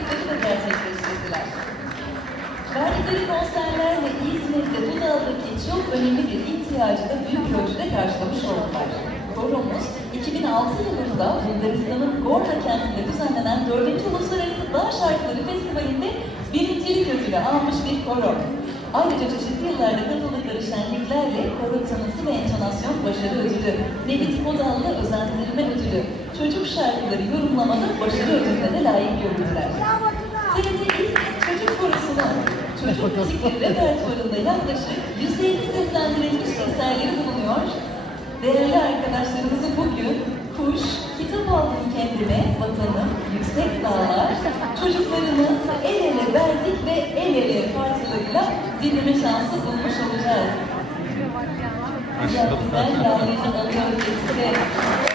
etkinlikleri gerçekleştirdiler. Verdikleri konserlerle İzmir'de Dudağ'daki çok önemli bir ihtiyacı da büyük ölçüde karşılamış oldular. Forumumuz 2006 yılında Bulgaristan'ın Gorna kentinde düzenlenen 4. Uluslararası Dağ Şarkıları Festivali'nde birincilik ödülü almış bir koro. Ayrıca çeşitli yıllarda katıldıkları şenliklerle koro tanısı ve entonasyon başarı ödülü, Nevit Kodal'da özendirme ödülü, çocuk şarkıları yorumlamada başarı ödülüne de layık görüldüler. TRT ilk çocuk korosunun çocuk müzikleri repertuarında yaklaşık 150 seslendirilmiş eserleri bulunuyor. Değerli arkadaşlarımızı bugün Kuş, Kitap Aldım Kendime, Vatanım, Yüksek Dağlar, çocuklarını el dinleme şansı bulmuş olacağız. Güzel yerlerini alıyoruz.